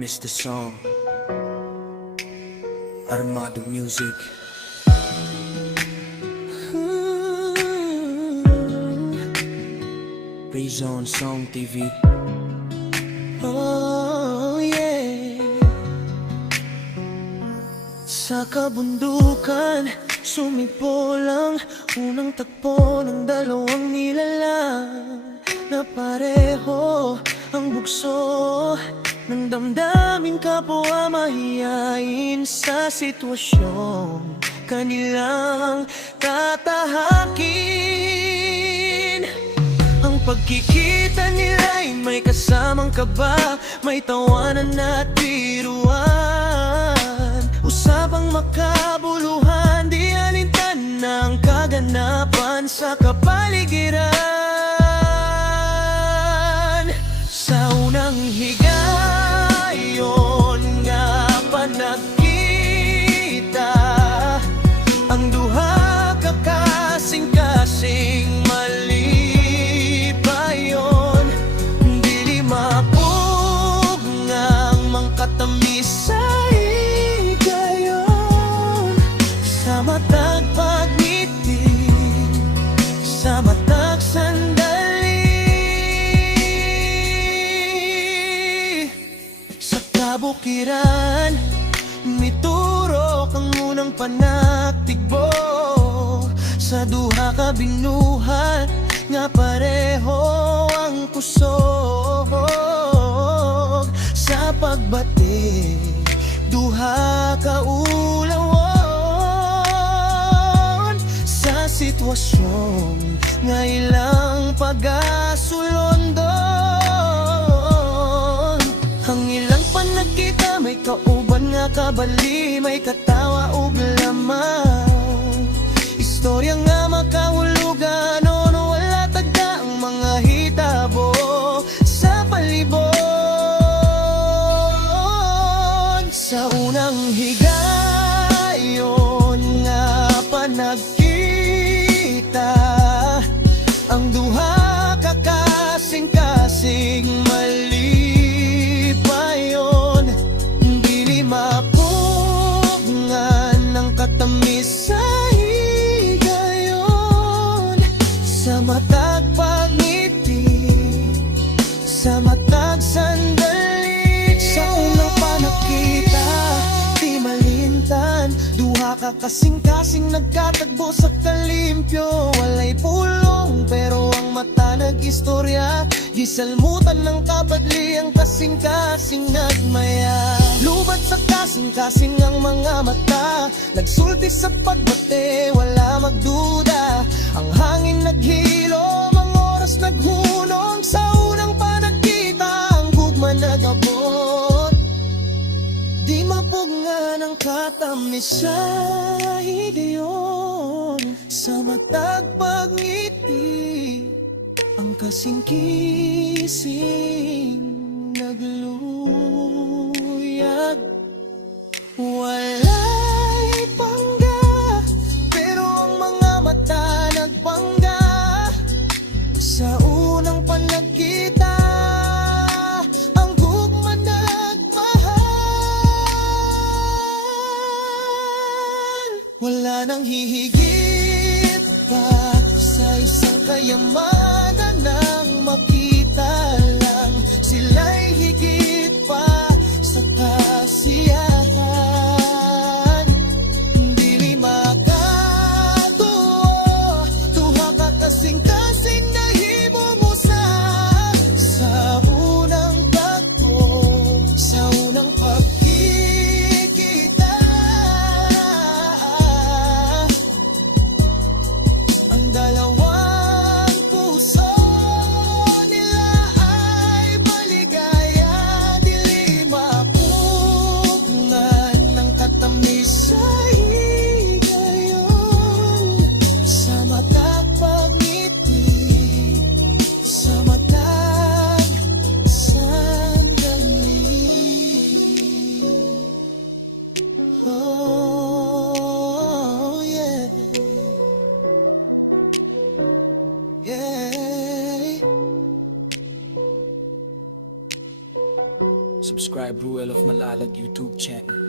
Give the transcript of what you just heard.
Mr. Song, Armado Music. Rezone Song TV. Oh yeah. Sa kabundukan, sumipol ang unang tagpo ng dalawang nilalang na pareho ang bugso ng damdaming kapwa mahiyain sa sitwasyong kanilang tatahakin. Ang pagkikita nila'y may kasamang kaba, may tawanan at biruan. Usapang makabuluhan, di alintan ng kaganapan sa kapaligiran. Sa unang higayon nga pa nagkita ang duha kakasing-kasing mali pa yon. Dili mapug ngang mangkatamis sa higayon. Sa matag pagngiti, sa matag sandali, bukiran, miturok ang unang panagtigbo sa duha ka binuhat nga pareho ang kusog sa pagbati duha ka ulawon sa sitwasyon nga ilang pagasulondon. Ang ilang panagkita may kauban nga kabali, may katawa ug lamaw. Istorya nga makahulugan o wala tagda ang mga hitabo sa palibot. Sa unang higayon nga pa nagkita ang duha kakasing-kasing mali pa yon. Dili mapugngan ng katamis sa higayon. Sa matag pagngiti, sa matag sandali, sa unang panakita di malintan, duha ka kasing-kasing nagkatagbo sa kalimpyo. Walay pulong pero ang mata nag-istorya, gisalmutan ng kabadli ang kasing-kasing nagmaya. Lubat sa kasing-kasing ang mga mata, nagsulti sa pagbate, wala magduda. Ang hangin naghilo, mga oras naghunong, sa unang panagkita ang gugma nagabot. Di mapugngan ang katamis sa higayon. Sa matag pagngiti, ang kasing-kising nagluyag. Walay pangga, pero ang mga mata nagpangga. Sa unang panagkita, ang gugma nagmahal. Wala nang hihigit pa sa isang kayamanan nang makita lang sila'y higit pa sa kasiyahan. Dili makatuo, duha ka kasing-kasing nahimumusak sa unang tagpo, sa unang pagkikita. Ang dalawang puso nila ay maligaya, dili mapugngan ng katamis sa higayon. Sa matag pagngiti, sa matag sandali. Subscribe Ruel of Malalag YouTube channel.